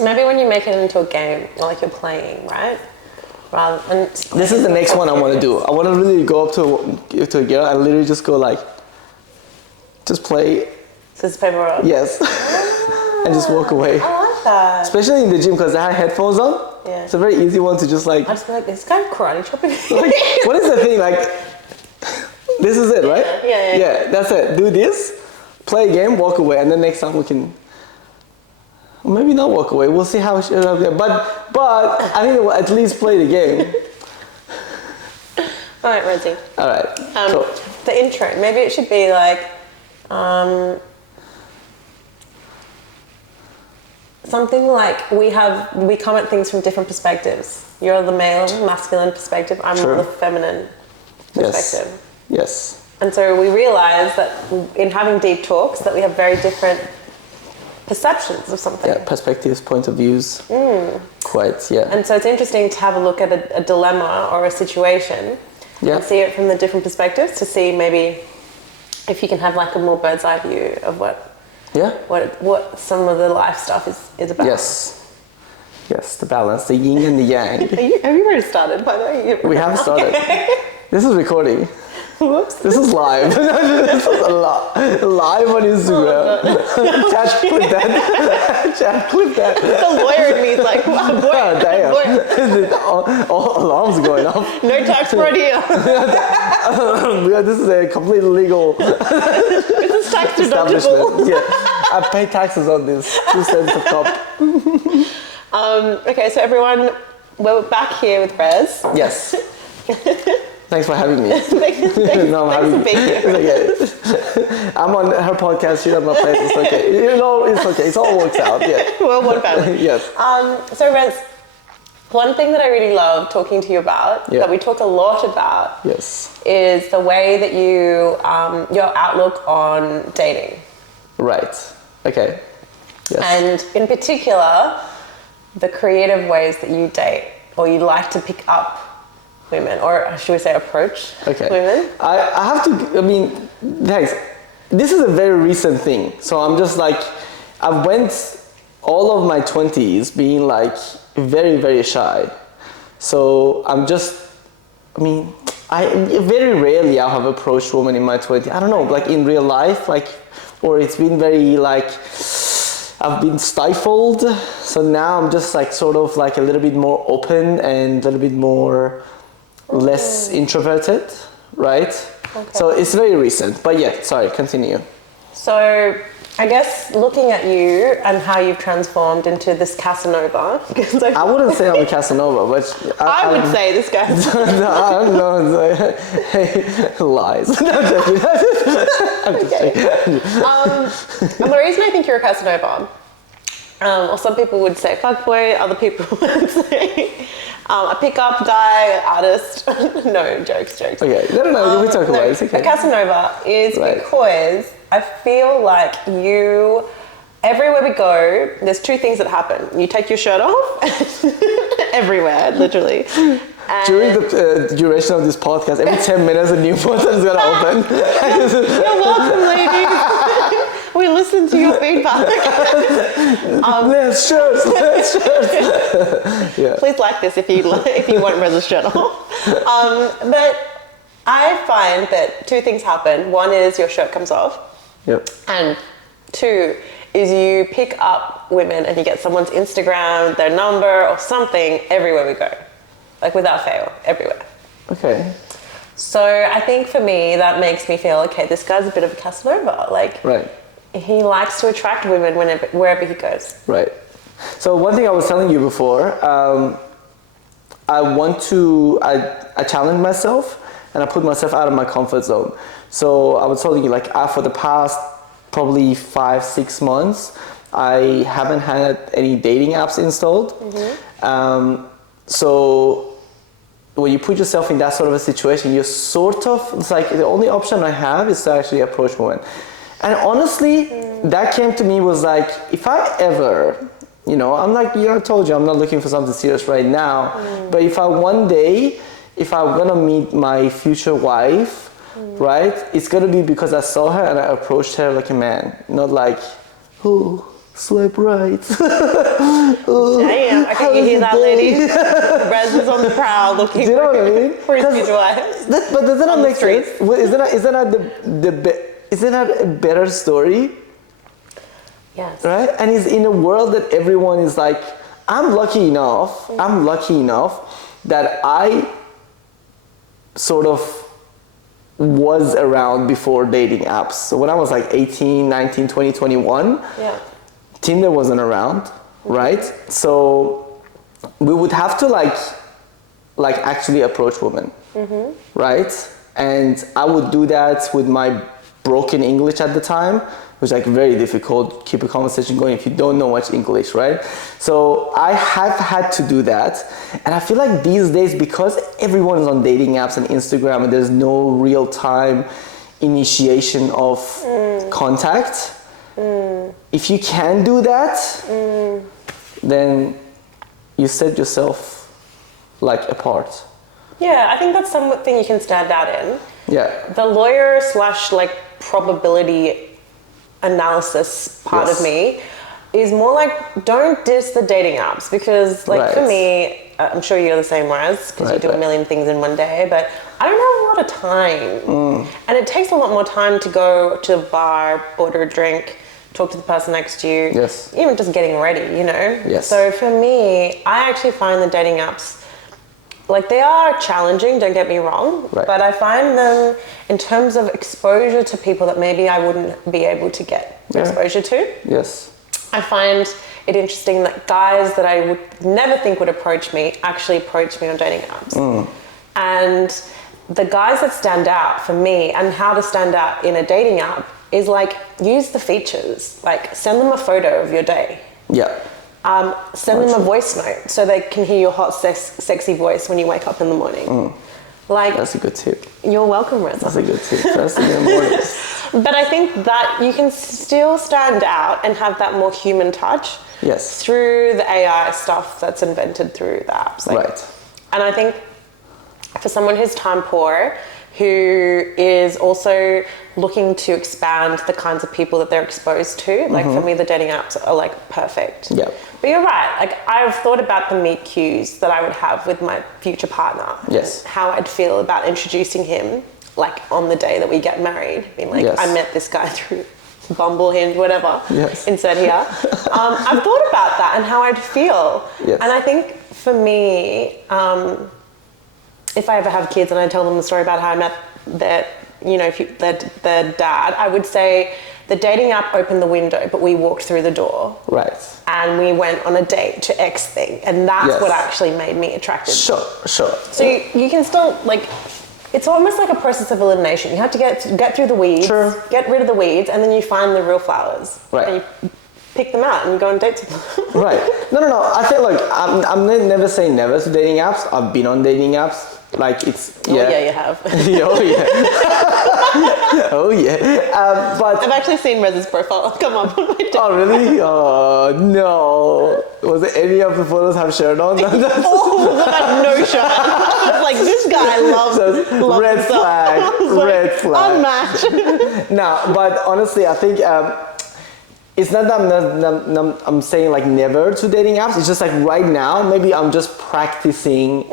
Maybe when you make it into a game, or like you're playing, right? Rather than... This is the next one I want to do. I want to really go up to a girl and literally just go like, just play. Scissors, paper, rock. Yes. And just walk away. I like that. Especially in the gym because I have headphones on. Yeah. It's a very easy one to just like... I just be like, this guy karate chopping. Like, what is the thing? Like, this is it, right? Yeah. Yeah, that's it. Do this, play a game, walk away, and then next time we can... Maybe not walk away. We'll see how it goes. But I think we'll at least play the game. All right, Rosie. All right. Cool. The intro. Maybe it should be like something like we come at things from different perspectives. You're the male, masculine perspective. I'm the feminine perspective. Yes. And so we realize that in having deep talks that we have very different perceptions of something. Yeah, perspectives, point of views. Quite, yeah. And so it's interesting to have a look at a dilemma or a situation and see it from the different perspectives to see maybe if you can have like a more bird's eye view of what some of the life stuff is about. Yes, the balance, the yin and the yang. Have you already started, by the way? We haven't started. Okay. This is recording. Whoops. This is live. This is live on Instagram. Chat, clip that. Chat, clip that. The lawyer in me is like, wow, boy. Oh, damn. All alarms going off. No tax fraud here. Yeah, this is a completely legal This is tax deductible. Yeah, I pay taxes on this. 2 cents a cup. Okay, so everyone, we're back here with Rez. Yes. Thanks for having me. Thanks for being here. It's okay. I'm on her podcast, she's on my place, it's okay. You know, it's okay. It all works out, yeah. We're one family. Yes. So Rez, one thing that I really love talking to you about, that we talk a lot about, is the way that you, your outlook on dating. Right. Okay. Yes. And in particular, the creative ways that you date, or you like to pick up women, or should we say approach women? Thanks. This is a very recent thing. So I'm just like, I went all of my 20s being like very, very shy. So I'm just, I very rarely I have approached women in my 20s. I don't know, like in real life, like, or it's been very like, I've been stifled. So now I'm just like sort of like a little bit more open and a little bit more less introverted, right? Okay. So it's very recent, but yeah, sorry, continue. So I guess looking at you and how you've transformed into this Casanova. I wouldn't say I'm a Casanova, but I would say this guy. No, hey, lies. I'm just joking. And the reason I think you're a Casanova, or some people would say fuckboy, other people would say a pickup guy, artist. No, jokes. Okay, no, we talk about it. It's okay. A Casanova is because I feel like you, everywhere we go, there's 2 things that happen. You take your shirt off, everywhere, literally. And during the duration of this podcast, every 10 minutes a new button is going to open. You're welcome, ladies. We listen to your feedback. Let's shirts. Yeah. Please like this if you want Rez's shirt off. But I find that 2 things happen. One is your shirt comes off. Yep. And 2 is you pick up women and you get someone's Instagram, their number or something everywhere we go. Like without fail, everywhere. Okay. So I think for me, that makes me feel, okay, this guy's a bit of a Casanova. Like, he likes to attract women wherever he goes. Right. So one thing I was telling you before, I challenge myself and I put myself out of my comfort zone. So I was telling you, like, for the past probably 5-6 months, I haven't had any dating apps installed. Mm-hmm. So when you put yourself in that sort of a situation, you're sort of, it's like the only option I have is to actually approach women. And honestly, that came to me was like, if I ever, I'm like, I told you, I'm not looking for something serious right now. But if one day, if I'm gonna meet my future wife, right, it's gonna be because I saw her and I approached her like a man, not like, who? swipe right. Damn, okay, you hear that, lady? Rez is on the prowl looking Do you know what I mean? for his future wife. But does that not make sense? Isn't that a better story? Yes. Right? And it's in a world that everyone is like, I'm lucky enough that I sort of was around before dating apps. So when I was like 18, 19, 20, 21, Tinder wasn't around, right? So we would have to like actually approach women, right? And I would do that with my broken English at the time, which was like very difficult, keep a conversation going if you don't know much English, right? So I have had to do that. And I feel like these days, because everyone is on dating apps and Instagram and there's no real time initiation of contact, if you can do that, then you set yourself like apart. Yeah, I think that's something you can stand out in. Yeah. The lawyer / like probability analysis part of me is more like, don't diss the dating apps, because like for me, I'm sure you're the same, Raz, because you do a million things in one day, but I don't have a lot of time. And it takes a lot more time to go to a bar, order a drink, talk to the person next to you, even just getting ready, you know? So for me, I actually find the dating apps, like, they are challenging, don't get me wrong, but I find them in terms of exposure to people that maybe I wouldn't be able to get exposure to. I find it interesting that guys that I would never think would approach me actually approach me on dating apps. And the guys that stand out for me, and how to stand out in a dating app, is like, use the features. Like, send them a photo of your day. Send them a voice note so they can hear your hot, sexy voice when you wake up in the morning. Like, that's a good tip. You're welcome, Reza. That's a good tip. First thing in the morning. But I think that you can still stand out and have that more human touch through the AI stuff that's invented through the apps. Like, and I think for someone who's time poor, who is also looking to expand the kinds of people that they're exposed to. Like for me, the dating apps are like perfect. But you're right. Like, I've thought about the meet cues that I would have with my future partner. How I'd feel about introducing him, like on the day that we get married. Being like, I met this guy through Bumble, Hinge, whatever. Insert here. I've thought about that and how I'd feel. And I think for me, if I ever have kids and I tell them the story about how I met their, you know, their dad, I would say the dating app opened the window, but we walked through the door. And we went on a date to X thing. And that's what actually made me attracted. So you can still, like, it's almost like a process of elimination. You have to get through the weeds, get rid of the weeds, and then you find the real flowers. And you pick them out and you go on dates with them. No. I feel like I'm never saying never to dating apps. I've been on dating apps. Like, it's you have. But I've actually seen Rez's profile come up on my day. Oh really? Oh no. Was it any of the photos have shirt on? No shirt. I was like, this guy loves red himself. flag. Red flag. Unmatched. No, but honestly, I think it's not that I'm saying like never to dating apps. It's just like right now, maybe I'm just practicing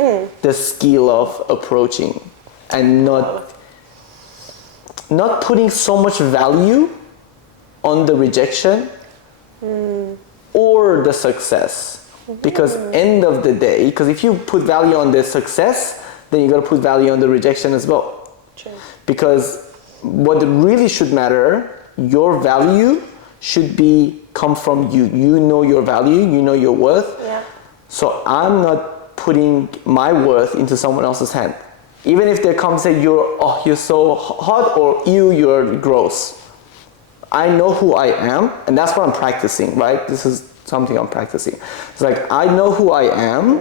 the skill of approaching and not putting so much value on the rejection or the success. Because end of the day, because if you put value on the success, then you got to put value on the rejection as well. Because what really should matter, your value should come from you. You know your value, you know your worth. So I'm not putting my worth into someone else's hand. Even if they come and say you're so hot, or you're gross. I know who I am, and that's what I'm practicing, right? This is something I'm practicing. It's like, I know who I am,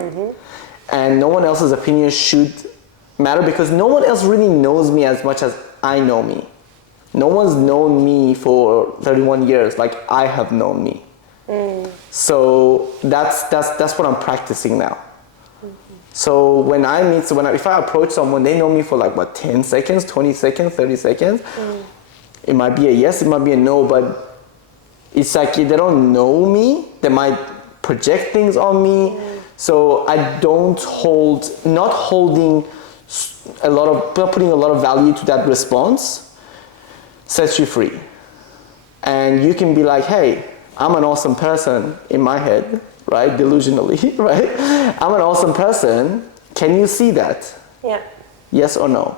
and no one else's opinion should matter, because no one else really knows me as much as I know me. No one's known me for 31 years like I have known me. So that's what I'm practicing now. So when if I approach someone, they know me for like what, 10 seconds, 20 seconds, 30 seconds. It might be a yes, it might be a no, but it's like they don't know me. They might project things on me. So I don't not putting a lot of value to that response sets you free. And you can be like, hey, I'm an awesome person in my head, right? Delusionally, right? I'm an awesome person. Can you see that? Yeah. Yes or no?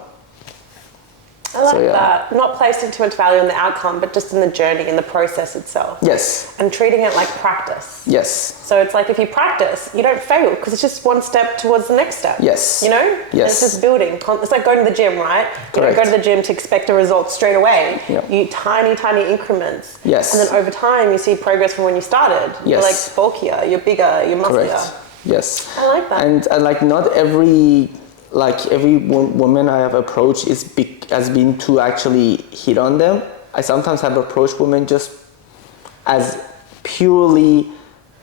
I like that. Not placing too much value on the outcome, but just in the journey, in the process itself. Yes. And treating it like practice. Yes. So it's like if you practice, you don't fail because it's just one step towards the next step. Yes. You know? Yes. And it's just building. It's like going to the gym, right? You Correct. don't go to the gym to expect a result straight away. Yeah. You tiny increments. Yes. And then over time, you see progress from when you started. Yes. You're like bulkier, you're bigger, you're musclier. Correct. Yes. I like that. And like not every woman I have approached has been to actually hit on them. I sometimes have approached women just as purely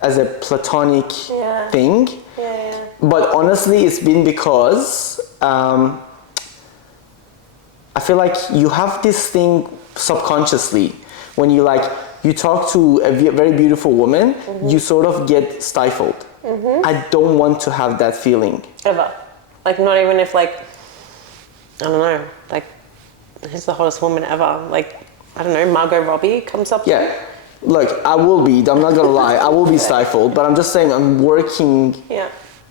as a platonic thing. Yeah. But honestly, it's been because I feel like you have this thing subconsciously when you talk to a very beautiful woman, you sort of get stifled. I don't want to have that feeling. Ever. Like not even if like, I don't know, like who's the hottest woman ever? Like, I don't know, Margot Robbie comes up to you? Look, I'm not gonna lie, I will be stifled, but I'm just saying I'm working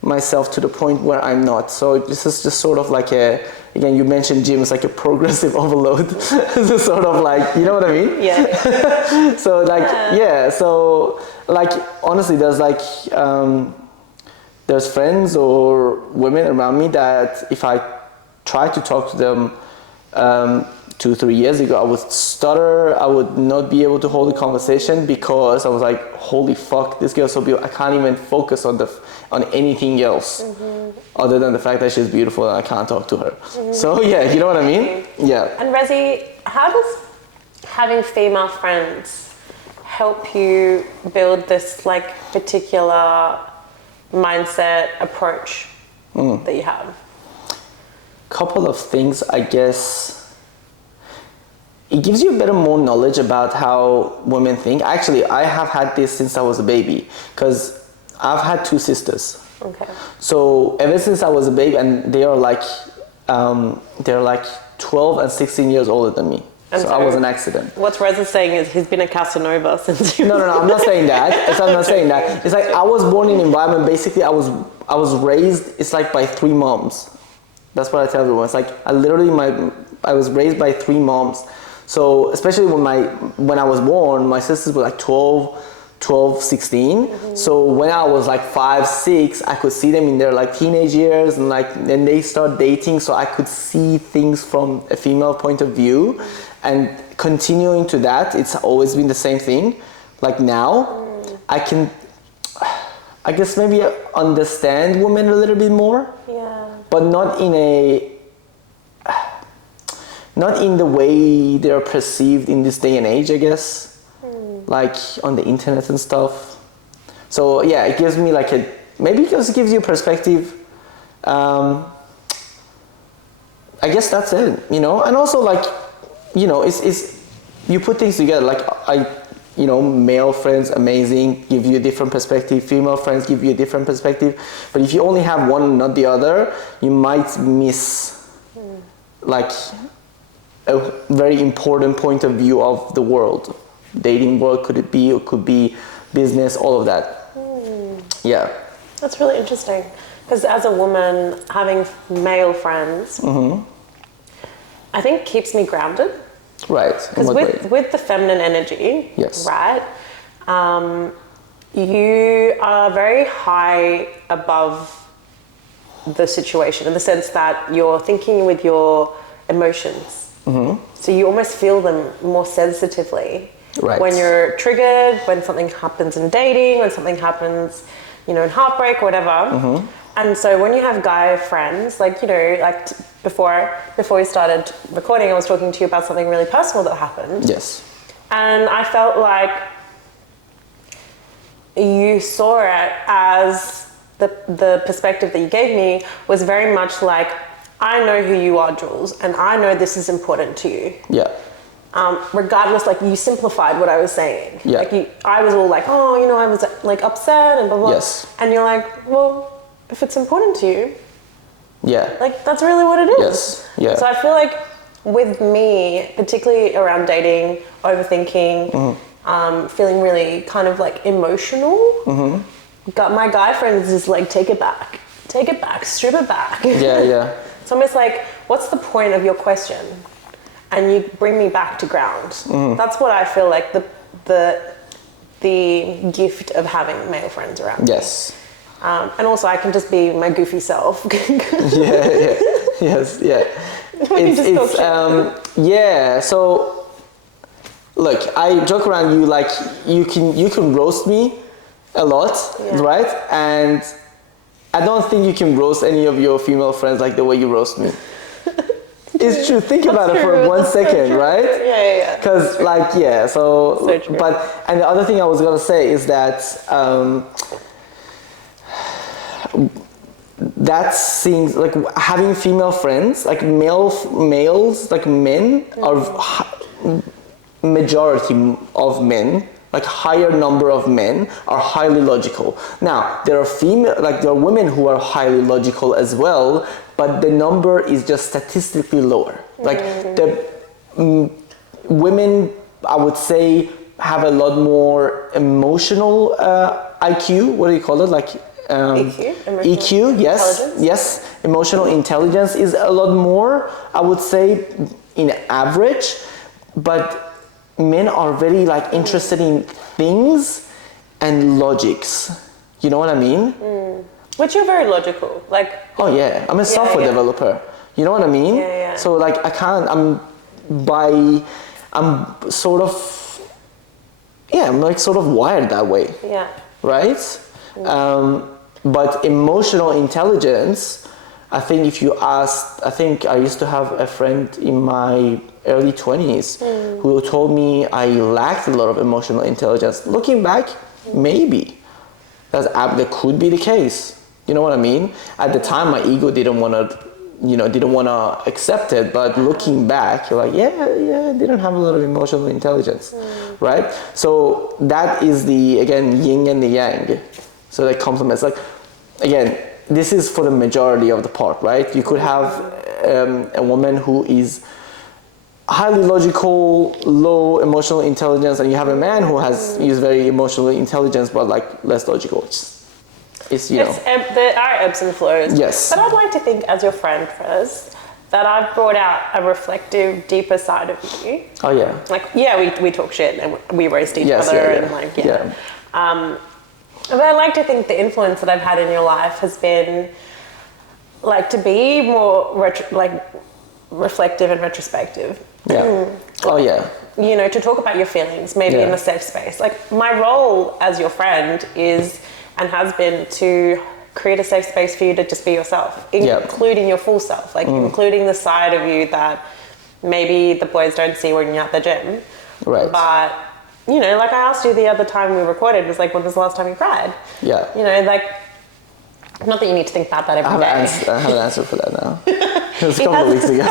myself to the point where I'm not. So this is just sort of like again, you mentioned gym, it's like a progressive overload. It's sort of like, you know what I mean? Yeah. So like, so like, honestly, there's friends or women around me that if I try to talk to them 2-3 years ago, I would stutter, I would not be able to hold a conversation because I was like, holy fuck, this girl's so beautiful. I can't even focus on anything else other than the fact that she's beautiful and I can't talk to her. So yeah, you know what I mean? Yeah. And Rezi, how does having female friends help you build this like particular mindset approach that you have? Couple of things, I guess. It gives you a bit more knowledge about how women think. Actually, I have had this since I was a baby because I've had 2 sisters. Okay. So ever since I was a baby, and they are like 12 and 16 years older than me. So I was an accident. What Reza is saying is he's been a Casanova since he was No, I'm not saying that. I'm not saying that. It's like I was born in an environment, basically I was raised, it's like by 3 moms. That's what I tell everyone. It's like I was raised by 3 moms. So especially when I was born, my sisters were like 12, 16. So when I was like 5, 6, I could see them in their like teenage years and like then they start dating, so I could see things from a female point of view. And continuing to that, it's always been the same thing. Like now, I can, I guess maybe understand women a little bit more. Yeah. But not in the way they're perceived in this day and age, I guess. Like on the internet and stuff. So yeah, it gives me like maybe it just gives you a perspective. I guess that's it, you know? And also like, you know, it's you put things together. Like male friends, amazing, give you a different perspective. Female friends give you a different perspective. But if you only have one, not the other, you might miss like a very important point of view of the world. Dating world, could it be, or could be business, all of that. Yeah. That's really interesting. Because as a woman, having male friends, I think keeps me grounded. Right. Because with the feminine energy, right, you are very high above the situation in the sense that you're thinking with your emotions. So you almost feel them more sensitively. Right. When you're triggered, when something happens in dating, when something happens, in heartbreak or whatever. And so when you have guy friends, like, before we started recording, I was talking to you about something really personal that happened. Yes. And I felt like you saw it as the perspective that you gave me was very much like, I know who you are, Giuls, and I know this is important to you. Yeah. regardless, like you simplified what I was saying. Yeah. Like I was all like, oh, you know, I was like upset and blah, blah. Yes. And you're like, well, if it's important to you, yeah, like that's really what it is. Yes. Yeah. So I feel like with me, particularly around dating, overthinking, feeling really kind of like emotional, got my guy friends just like take it back, strip it back. Yeah. It's almost like, what's the point of your question? And you bring me back to ground. That's what I feel like the gift of having male friends around. Yes. And also I can just be my goofy self. Yes. Yeah. So look, I joke around you like you can roast me a lot, right? And I don't think you can roast any of your female friends like the way you roast me. It's true. Think about it for 1 second, right? Yeah. Because so true. But and the other thing I was gonna say is that that seems like having female friends, like males, like men are majority of men. Like higher number of men are highly logical. Now there are women who are highly logical as well, but the number is just statistically lower. Like the women, I would say, have a lot more emotional IQ. What do you call it? Like EQ. Yes. Emotional intelligence is a lot more, I would say, in average, but men are very like interested in things and logics. You know what I mean? But you're very logical. Like, oh yeah, I'm a software developer. You know what I mean? Yeah. So like I'm sort of I'm like sort of wired that way. Yeah. Right? But emotional intelligence, I think if you asked, I think I used to have a friend in my early 20s who told me I lacked a lot of emotional intelligence. Looking back, maybe that could be the case. You know what I mean? At the time, my ego didn't want to accept it. But looking back, you're like, I didn't have a lot of emotional intelligence, right? So that is the yin and the yang. So that complements. Like, again, this is for the majority of the part, right? You could have a woman who is highly logical, low emotional intelligence, and you have a man who is very emotionally intelligent but like less logical. There are ebbs and flows. Yes. But I'd like to think, as your friend first, that I've brought out a reflective, deeper side of you. Oh yeah. Like we talk shit and we roast each other and but I like to think the influence that I've had in your life has been like to be more reflective and retrospective. Yeah. Oh yeah. You know, to talk about your feelings, maybe in a safe space. Like my role as your friend is and has been to create a safe space for you to just be yourself, including your full self, like including the side of you that maybe the boys don't see when you're at the gym. Right. But, you know, like I asked you the other time we recorded, was like, when was the last time you cried? Yeah. You know, like, not that you need to think about that every day. I have an answer for that now. It was a couple of weeks ago.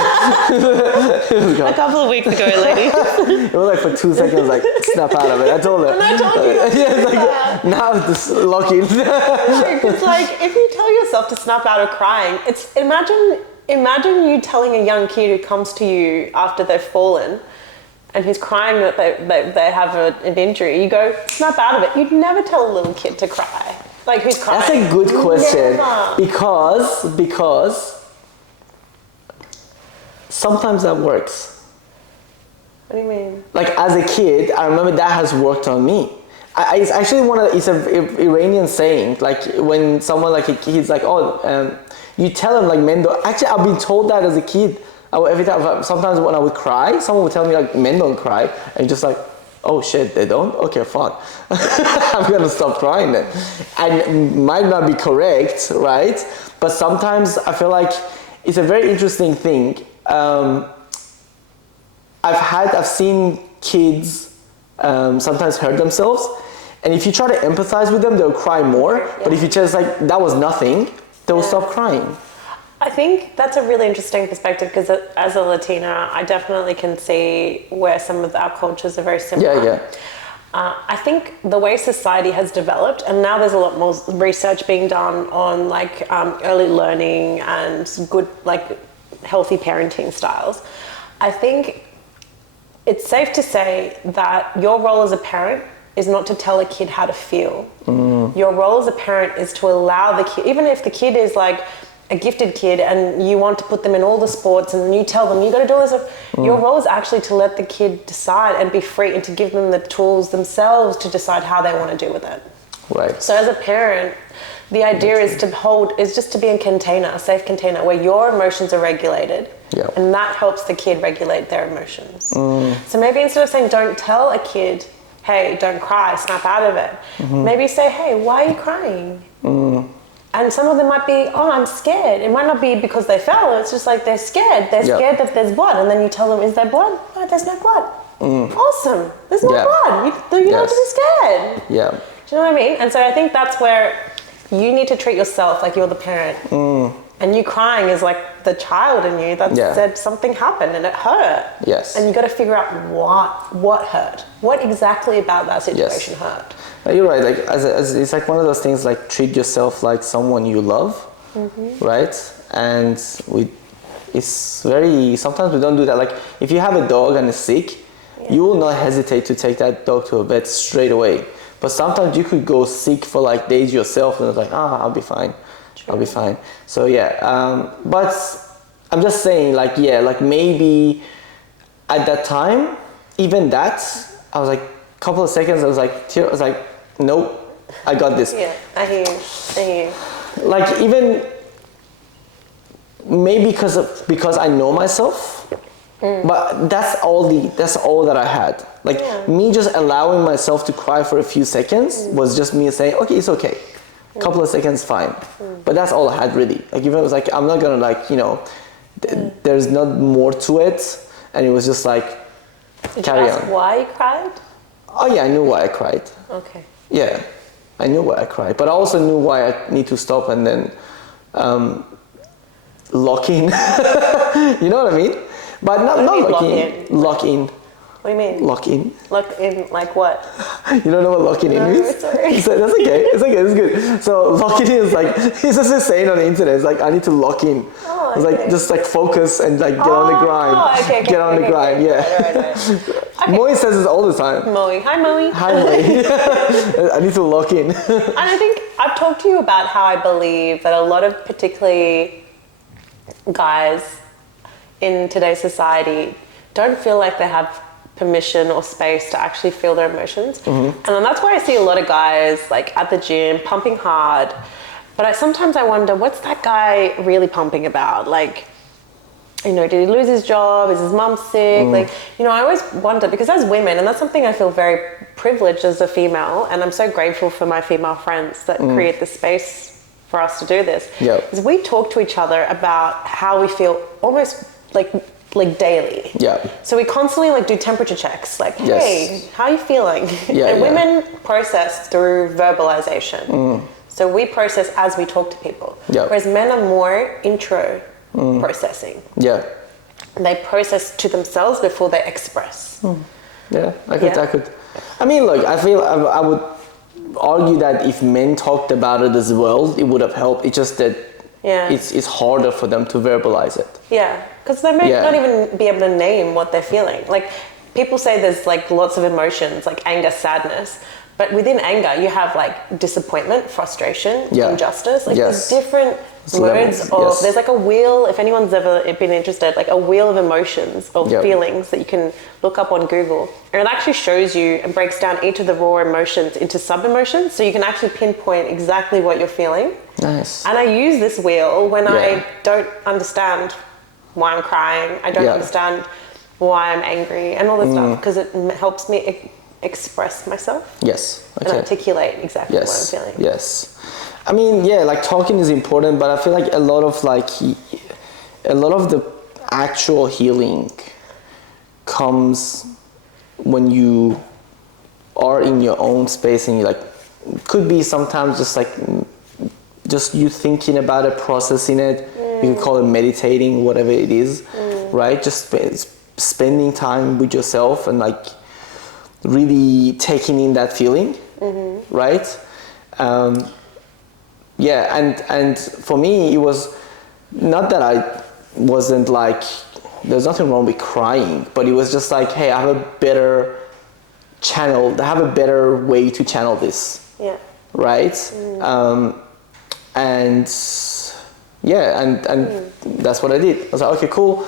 A couple of weeks ago, lady. It was like for 2 seconds, like, snap out of it. I told her. And I told you. It's like, now it's locking. It's like, if you tell yourself to snap out of crying, it's, imagine you telling a young kid who comes to you after they've fallen and he's crying that they have an injury. You go, snap out of it. You'd never tell a little kid to cry. Like, who's crying? That's a good question. Never. Because sometimes that works. What do you mean? Like, as a kid, I remember that has worked on me. It's actually it's an Iranian saying. Like, when someone, like a kid's like, you tell them, like, men don't. Actually, I've been told that as a kid. Every time, sometimes when I would cry, someone would tell me, like, men don't cry. And just like, oh shit, they don't? Okay, fine. I'm gonna stop crying then. And it might not be correct, right? But sometimes I feel like it's a very interesting thing. I've seen kids sometimes hurt themselves, and if you try to empathize with them, they'll cry more. Yeah. But if you just like, that was nothing, they'll stop crying. I think that's a really interesting perspective because as a Latina, I definitely can see where some of our cultures are very similar. Yeah. I think the way society has developed, and now there's a lot more research being done on like early learning and good, like healthy parenting styles. I think it's safe to say that your role as a parent is not to tell a kid how to feel. Your role as a parent is to allow the kid, even if the kid is like a gifted kid and you want to put them in all the sports and you tell them you got to do all this stuff, your role is actually to let the kid decide and be free and to give them the tools themselves to decide how they want to do with it. Right. So as a parent, the idea is just to be a container, a safe container where your emotions are regulated. Yeah. And that helps the kid regulate their emotions. So maybe instead of saying don't tell a kid, hey, don't cry, snap out of it, maybe say, hey, why are you crying? And some of them might be, oh, I'm scared. It might not be because they fell. It's just like they're scared. They're scared that there's blood. And then you tell them, is there blood? No, there's no blood. Awesome. There's no blood. You don't have to be scared. Yeah. Do you know what I mean? And so I think that's where you need to treat yourself like you're the parent. And you crying is like the child in you that said something happened and it hurt. Yes. And you got to figure out what hurt. What exactly about that situation hurt. You're right. Like as it's like one of those things. Like treat yourself like someone you love, right? And it's very. Sometimes we don't do that. Like if you have a dog and it's sick, you will not hesitate to take that dog to a vet straight away. But sometimes you could go sick for like days yourself, and it's like, I'll be fine. True. I'll be fine. So but I'm just saying, like maybe at that time, even that, I was like, couple of seconds, I was like, nope, I got this. Yeah, I hear you. Like even maybe because I know myself, but that's all that I had. Like me just allowing myself to cry for a few seconds was just me saying, okay, it's okay. Couple of seconds, fine. But that's all I had really. Like even it was like, I'm not gonna there's not more to it, and it was just like, Did carry you ask on. why you cried? Oh yeah, I knew why I cried. Okay. Yeah, I knew why I cried, but I also knew why I need to stop and then lock in. You know what I mean? But not lock in. Lock in. What do you mean? Lock in. Lock in, like what? You don't know what locking in means? Sorry. So that's okay. It's okay. It's good. So locking in is like, it's just a saying on the internet. It's like, I need to lock in. Oh, it's like just like focus and like get on the grind. Okay, get on the grind. Yeah. Right. Moe says this all the time. Moe. Hi, Moe. Hi, Moe. I need to lock in. And I think I've talked to you about how I believe that a lot of particularly guys in today's society don't feel like they have permission or space to actually feel their emotions. And then that's why I see a lot of guys like at the gym pumping hard, but sometimes I wonder, what's that guy really pumping about? Like, did he lose his job? Is his mum sick? Like, I always wonder, because as women, and that's something I feel very privileged as a female, and I'm so grateful for my female friends that create the space for us to do this, is we talk to each other about how we feel almost like daily. Yeah. So we constantly do temperature checks. Like, hey, how are you feeling? And women process through verbalization. So we process as we talk to people. Whereas men are more intro processing. Yeah. They process to themselves before they express. Yeah, I could. I mean, look, I feel I would argue that if men talked about it as well, it would have helped. It's just that it's harder for them to verbalize it. Yeah, because they may not even be able to name what they're feeling. Like, people say there's lots of emotions, like anger, sadness, but within anger you have disappointment, frustration, injustice, these different modes of, there's a wheel, if anyone's ever been interested, a wheel of emotions or feelings that you can look up on Google, and it actually shows you and breaks down each of the raw emotions into sub-emotions, so you can actually pinpoint exactly what you're feeling. Nice. And I use this wheel when I don't understand why I'm crying, I don't understand why I'm angry and all this stuff, because it helps me express myself. Yes. Okay. And articulate exactly what I'm feeling. Yes. I mean, talking is important, but I feel like a lot of the actual healing comes when you are in your own space, and you could be sometimes just you thinking about it, processing it, You can call it meditating, whatever it is, right? Just spending time with yourself and like really taking in that feeling, right? And for me, it was not that I wasn't like, there's nothing wrong with crying, but it was just like, hey, I have a better way to channel this. Yeah. Right? And that's what I did. I was like, okay, cool.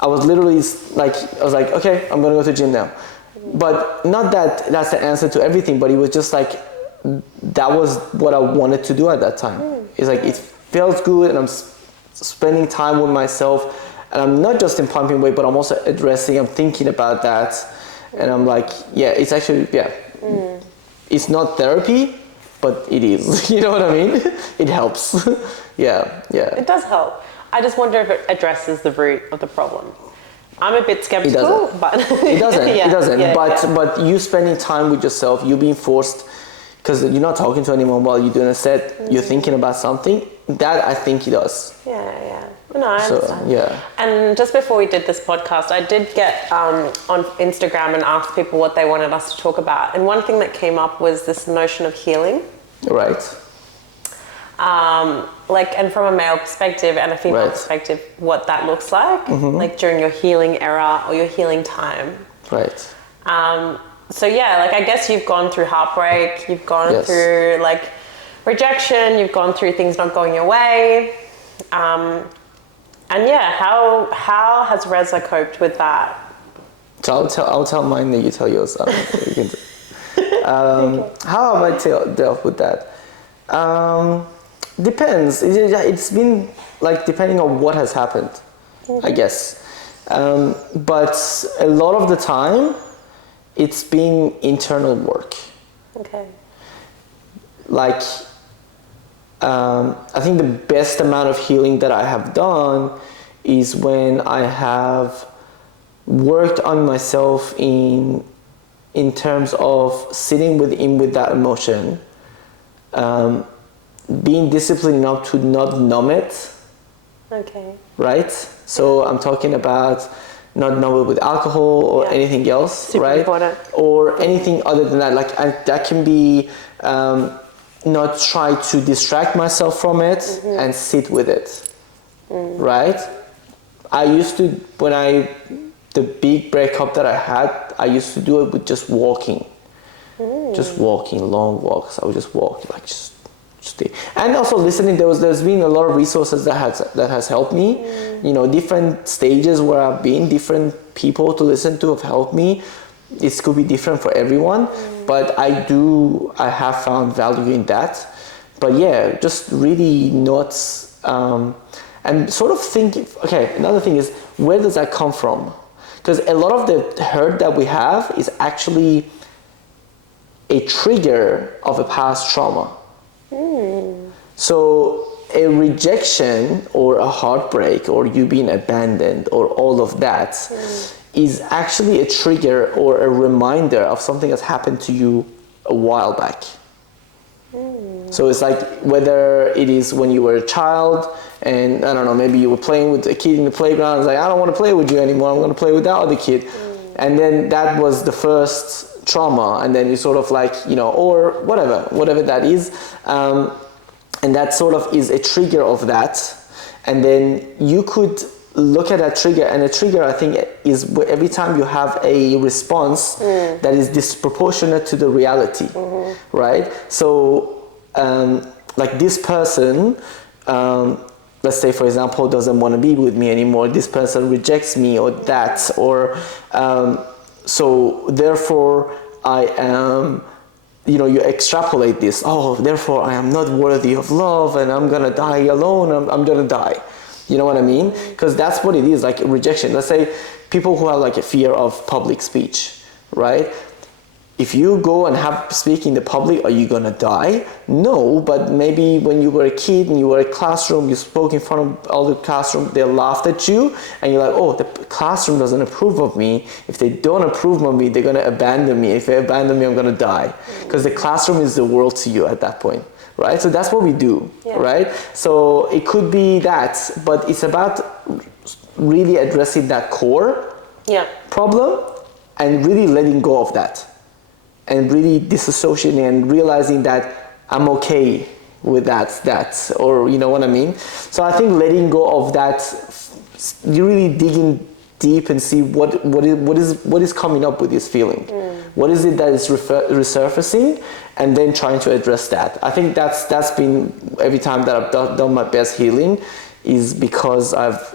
I was literally like, okay, I'm gonna go to the gym now. But not that that's the answer to everything, but it was just like, that was what I wanted to do at that time. It's like, it felt good, and I'm spending time with myself, and I'm not just in pumping weight, but I'm also I'm thinking about that, and I'm like, yeah, it's actually, it's not therapy, but it is. You know what I mean? It helps. Yeah. It does help. I just wonder if it addresses the root of the problem. I'm a bit skeptical, but it doesn't. But you spending time with yourself, you being forced, because you're not talking to anyone while you're doing a set, you're thinking about something, that I think it does. Yeah. No, I understand. Yeah. And just before we did this podcast, I did get on Instagram and asked people what they wanted us to talk about. And one thing that came up was this notion of healing. Right. And from a male perspective and a female perspective, what that looks like, like during your healing era or your healing time. Right. I guess you've gone through heartbreak, you've gone through like rejection, you've gone through things not going your way. How has Reza coped with that? So I'll tell mine, then you tell yours. How have I dealt with that? Depends. It's been like depending on what has happened, I guess. But a lot of the time, it's been internal work. Okay. Like, I think the best amount of healing that I have done is when I have worked on myself in terms of sitting with that emotion, being disciplined enough to not numb it. Okay. Right? So I'm talking about not numb it with alcohol or anything else, super right? Important. Or anything other than that. Like that can be not try to distract myself from it and sit with it, right? I used to, the big breakup that I had, I used to do it with just walking. Just walking, long walks. I would just walk, like just and also listening. There's been a lot of resources that has helped me. You know, different stages where I've been, different people to listen to have helped me. It could be different for everyone, but I have found value in that. But yeah, just really not, and sort of thinking, okay, another thing is, where does that come from? Because a lot of the hurt that we have is actually a trigger of a past trauma. So a rejection or a heartbreak or you being abandoned or all of that is actually a trigger or a reminder of something that's happened to you a while back. So it's like whether it is when you were a child and I don't know, maybe you were playing with a kid in the playground, it's like, I don't want to play with you anymore, I'm going to play with that other kid. And then that was the first trauma, and then you sort of like, you know, or whatever that is, and that sort of is a trigger of that. And then you could look at that trigger, and a trigger, I think, is every time you have a response that is disproportionate to the reality, right? So like this person, let's say for example, doesn't want to be with me anymore, this person rejects me or that, or so therefore I am, you know, you extrapolate this, oh, therefore I am not worthy of love and I'm gonna die alone, I'm gonna die. You know what I mean? Because that's what it is, like rejection. Let's say people who have like a fear of public speech, right? If you go and speak in the public, are you gonna die? No, but maybe when you were a kid and you were in a classroom, you spoke in front of all the classroom, they laughed at you, and you're like, oh, the classroom doesn't approve of me. If they don't approve of me, they're gonna abandon me. If they abandon me, I'm gonna die. Because the classroom is the world to you at that point, right? So that's what we do, right? So it could be that, but it's about really addressing that core problem and really letting go of that and really disassociating and realizing that I'm okay with that, or you know what I mean? So I think letting go of that, you really digging deep and see what is coming up with this feeling. What is it that is resurfacing, and then trying to address that. I think that's been every time that I've done my best healing, is because I've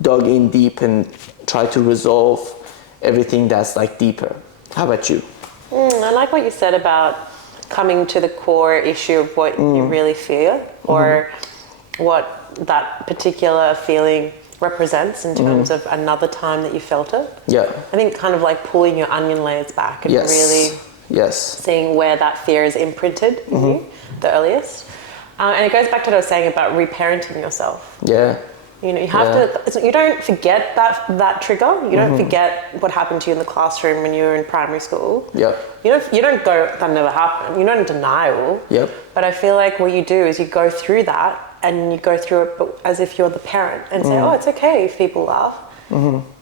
dug in deep and tried to resolve everything that's like deeper. How about you? I like what you said about coming to the core issue of what you really feel, or what that particular feeling represents in terms of another time that you felt it. I think kind of like pulling your onion layers back and really seeing where that fear is imprinted in you the earliest. And it goes back to what I was saying about reparenting yourself. You know, you have to, you don't forget that trigger. You don't forget what happened to you in the classroom when you were in primary school. You don't go, that never happened. You're not in denial. But I feel like what you do is you go through that, and you go through it as if you're the parent, and say, oh, it's okay if people laugh.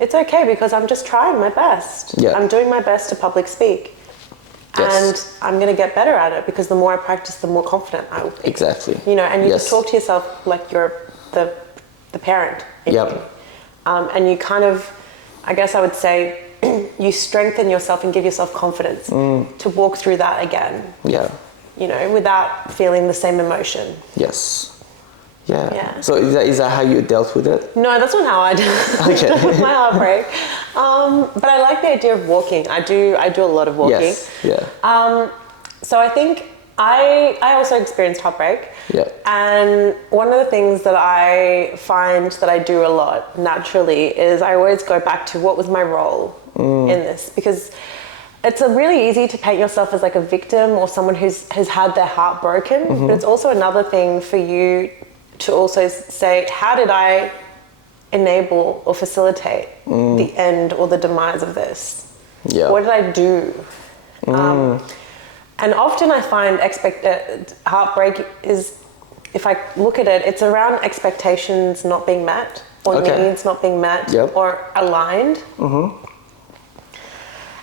It's okay because I'm just trying my best. I'm doing my best to public speak. And I'm going to get better at it, because the more I practice, the more confident I will be. You know, and you just talk to yourself like you're the parent in you. And you kind of, I guess I would say, you strengthen yourself and give yourself confidence to walk through that again. You know, without feeling the same emotion. So is that how you dealt with it? No, that's not how I dealt with my heartbreak. But I like the idea of walking. I do a lot of walking. So I think I also experienced heartbreak. And one of the things that I find that I do a lot naturally is I always go back to what was my role in this, because it's really easy to paint yourself as like a victim or someone has had their heart broken, but it's also another thing for you to also say, how did I enable or facilitate the end or the demise of this? What did I do? And often I find heartbreak is, if I look at it, it's around expectations not being met, or needs not being met or aligned.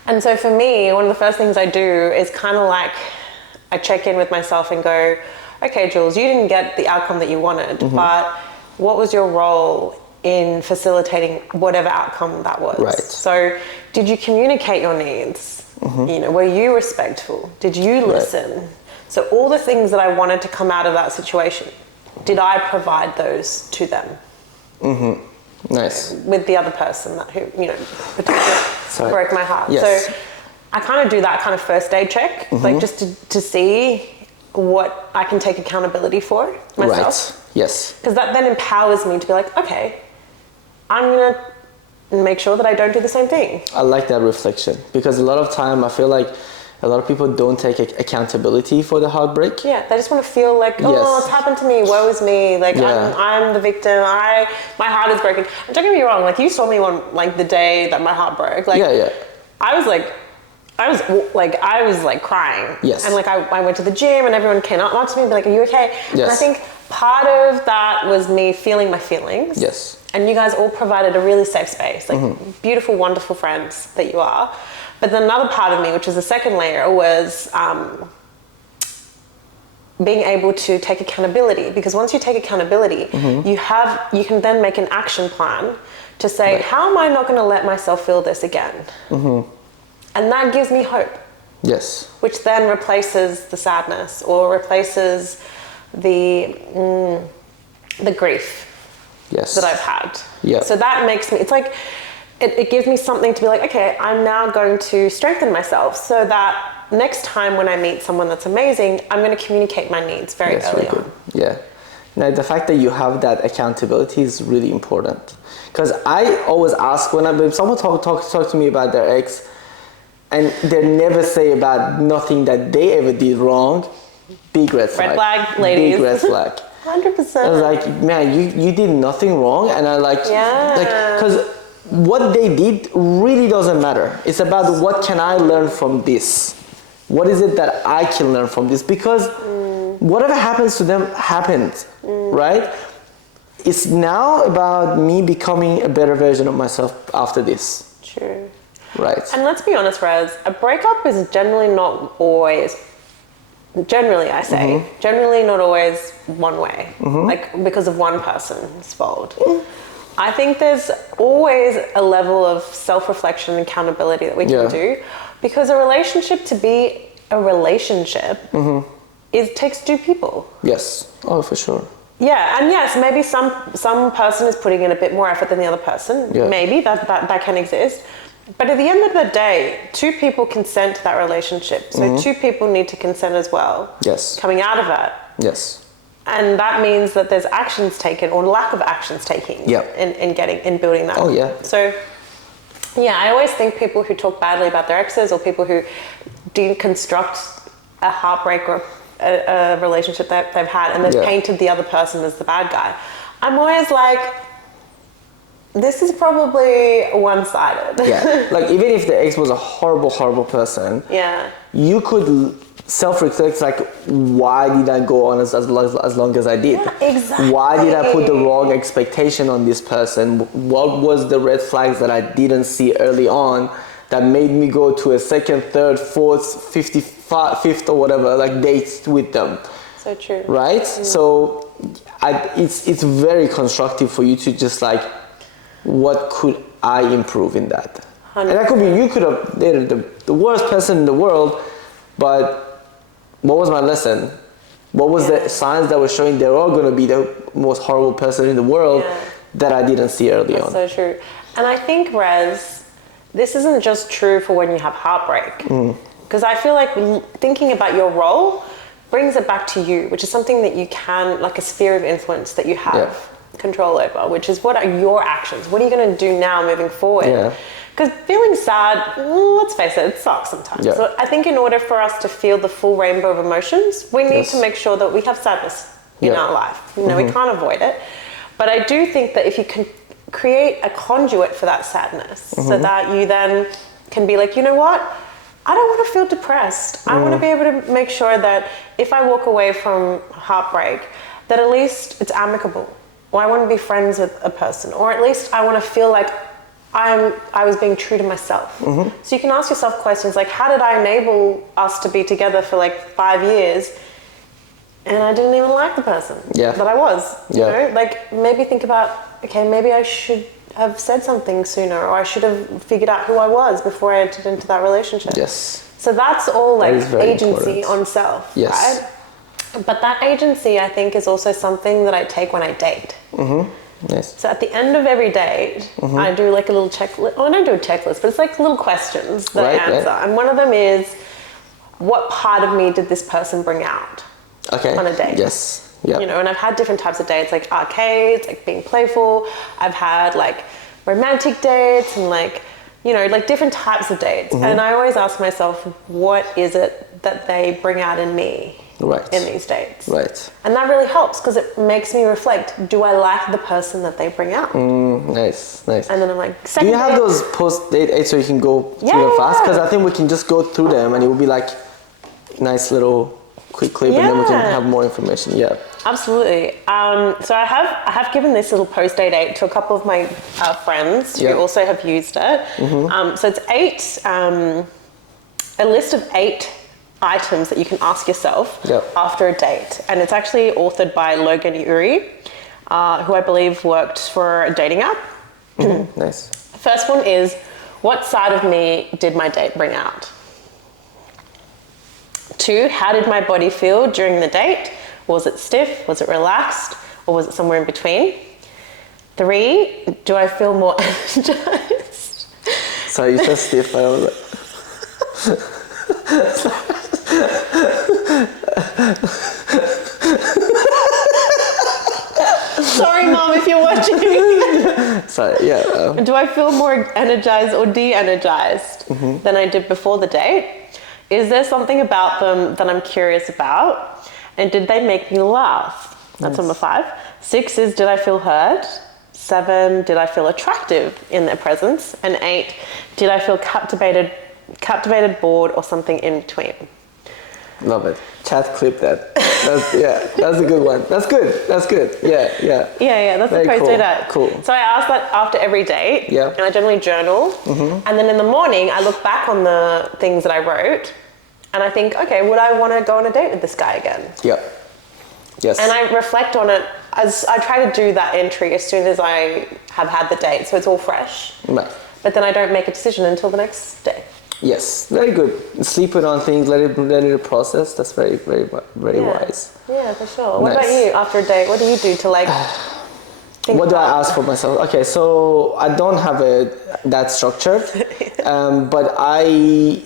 And so for me, one of the first things I do is kind of like, I check in with myself and go, okay, Giuls, you didn't get the outcome that you wanted, but what was your role in facilitating whatever outcome that was? So did you communicate your needs? You know, were you respectful? Did you listen? So all the things that I wanted to come out of that situation, did I provide those to them? With the other person that who, you know, particularly broke my heart. So I kind of do that kind of first aid check, like just to see what I can take accountability for myself. Because that then empowers me to be like, okay, I'm going to make sure that I don't do the same thing. I like that reflection, because a lot of time I feel like a lot of people don't take accountability for the heartbreak. They just want to feel like, oh, it's happened to me, woe is me, like I'm the victim, my heart is broken. And don't get me wrong, like you saw me on like the day that my heart broke, like I was like crying. And like I went to the gym and everyone came up to me and be like, are you okay? And I think part of that was me feeling my feelings. And you guys all provided a really safe space, like beautiful, wonderful friends that you are. But then another part of me, which was the second layer, was being able to take accountability. Because once you take accountability, you can then make an action plan to say, how am I not going to let myself feel this again? And that gives me hope. Which then replaces the sadness, or replaces the grief that I've had. So that makes me, it's like, it gives me something to be like, okay, I'm now going to strengthen myself so that next time when I meet someone that's amazing, I'm going to communicate my needs very early on. Now, the fact that you have that accountability is really important. Because I always ask when someone talk to me about their ex, and they never say about nothing that they ever did wrong, big red flag. Red flag, ladies. Big red flag. 100%. I was like, man, you did nothing wrong. And I like, because what they did really doesn't matter. It's about what can I learn from this? What is it that I can learn from this? Because whatever happens to them happens, right? It's now about me becoming a better version of myself after this. True. Right. And let's be honest, Raz, a breakup is generally not always, generally I say, generally not always one way, like because of one person's fault. I think there's always a level of self-reflection and accountability that we can do, because a relationship to be a relationship it takes two people. Yes. Oh, for sure. Yeah, and yes, maybe some person is putting in a bit more effort than the other person. Yeah. Maybe that can exist. But at the end of the day, two people consent to that relationship. So two people need to consent as well. Yes. Coming out of that. Yes. And that means that there's actions taken or lack of actions taken in building that. Oh yeah. So yeah, I always think people who talk badly about their exes or people who deconstruct a heartbreak or a relationship that they've had and they've painted the other person as the bad guy. I'm always like, this is probably one-sided. Yeah, like even if the ex was a horrible, horrible person, you could self-reflect like, why did I go on as long as I did? Yeah, exactly. Why did I put the wrong expectation on this person? What was the red flags that I didn't see early on that made me go to a second, third, fourth, fifth or whatever, like dates with them? So true. Right? So it's very constructive for you to just like, what could I improve in that? 100%. And that could be, you could have dated the worst person in the world, but what was my lesson? What was the signs that were showing they're all going to be the most horrible person in the world that I didn't see early on? That's so true. And I think, Rez, this isn't just true for when you have heartbreak. Because I feel like thinking about your role brings it back to you, which is something that you can, like a sphere of influence that you have control over, which is what are your actions? What are you going to do now moving forward? Because feeling sad, let's face it sucks sometimes. So I think in order for us to feel the full rainbow of emotions, we need to make sure that we have sadness in our life. You know, we can't avoid it. But I do think that if you can create a conduit for that sadness so that you then can be like, you know what? I don't want to feel depressed. I want to be able to make sure that if I walk away from heartbreak, that at least it's amicable. Or I want to be friends with a person. Or at least I want to feel like I was being true to myself. So you can ask yourself questions like, how did I enable us to be together for like 5 years and I didn't even like the person that I was? You know, like maybe think about, okay, maybe I should have said something sooner, or I should have figured out who I was before I entered into that relationship. So that's all like agency on self, right? But that agency, I think, is also something that I take when I date. So at the end of every date, I do like a little checklist. Oh, I don't do a checklist, but it's like little questions that I answer. And one of them is, what part of me did this person bring out on a date? You know, and I've had different types of dates, like arcades, like being playful. I've had like romantic dates and like, you know, like different types of dates. And I always ask myself, what is it that they bring out in me in these dates? And that really helps because it makes me reflect, do I like the person that they bring out? Nice. And then I'm like, do you have those post-date dates so you can go through them fast? Because I think we can just go through them and it will be like nice little quick clip and then we can have more information. Absolutely. So I have given this little post-date date to a couple of my friends who also have used it. So it's a list of 8 items that you can ask yourself after a date. And it's actually authored by Logan Uri, who I believe worked for a dating app. Nice. First one is, what side of me did my date bring out? 2, how did my body feel during the date? Was it stiff? Was it relaxed? Or was it somewhere in between? 3, do I feel more energized? So you said stiff, I was like... Sorry, Mom, if you're watching. Sorry, do I feel more energized or de-energized than I did before the date? Is there something about them that I'm curious about? And did they make me laugh? That's number 5. 6 is, did I feel heard? 7, did I feel attractive in their presence? And 8, did I feel captivated, bored, or something in between? Love it. Chat clip that. That's a good one. That's good. Yeah. That's the post I did. Cool. So I ask that after every date. Yeah. And I generally journal. And then in the morning, I look back on the things that I wrote and I think, okay, would I want to go on a date with this guy again? Yep. Yes. And I reflect on it as I try to do that entry as soon as I have had the date, so it's all fresh. Right. But then I don't make a decision until the next day. Yes, very good. Sleep it on things, let it process. That's very wise. Yeah, for sure. What about you after a date? What do you do to like think what do I ask for myself? Okay, so I don't have that structured, but I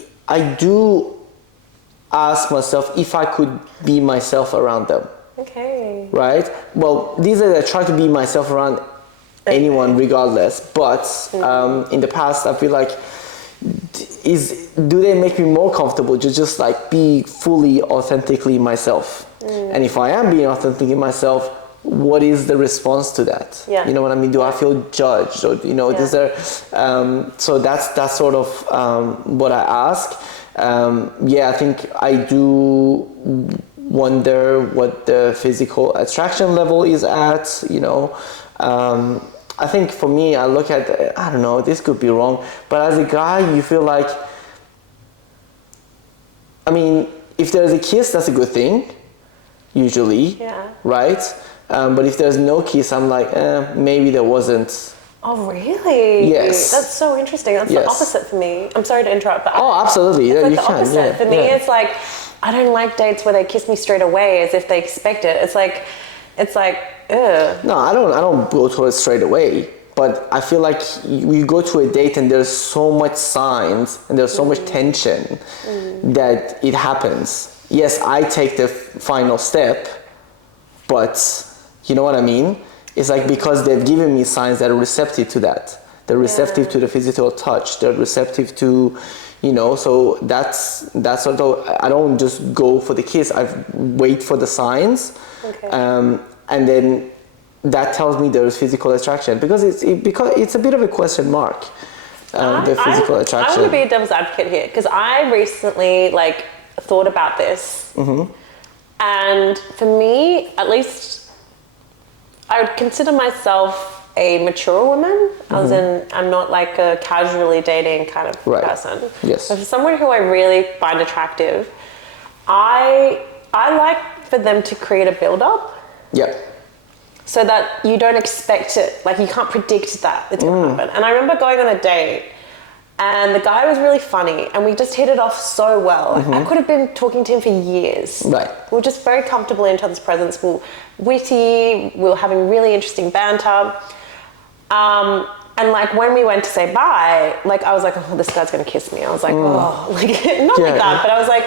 do ask myself if I could be myself around them. Okay. Right? Well, these are I try to be myself around anyone regardless, but in the past I feel like do they make me more comfortable to just like be fully authentically myself? And if I am being authentically myself, what is the response to that? You know what I mean? Do I feel judged, or is there so that's sort of what I ask. I think I do wonder what the physical attraction level is at, I think for me, I look at, I don't know, this could be wrong, but as a guy, you feel like, I mean, if there's a kiss, that's a good thing, usually, right? But if there's no kiss, I'm like, maybe there wasn't. Oh, really? Yes. That's so interesting. That's the opposite for me. I'm sorry to interrupt, but absolutely. It's like you the can. opposite. For me, it's like, I don't like dates where they kiss me straight away as if they expect it. It's like, ugh. No, I don't go to it straight away. But I feel like you go to a date and there's so much signs and there's so much tension that it happens. Yes, I take the final step, but you know what I mean? It's like because they've given me signs that are receptive to that. They're receptive to the physical touch. They're receptive to, so that's sort of, I don't just go for the kiss. I wait for the signs. Okay. And then that tells me there is physical attraction because it's a bit of a question mark. The physical attraction. I want to be a devil's advocate here because I recently thought about this, and for me, at least, I would consider myself a mature woman. As in, I'm not like a casually dating kind of person. Yes. So for someone who I really find attractive, I like for them to create a build-up. Yep. So that you don't expect it, you can't predict that it's going to happen. And I remember going on a date and the guy was really funny and we just hit it off so well. I could have been talking to him for years. Right. We were just very comfortable in each other's presence. We were witty, we were having really interesting banter. And when we went to say bye, I was like, oh, this guy's going to kiss me. I was like, oh, not like that, but I was like,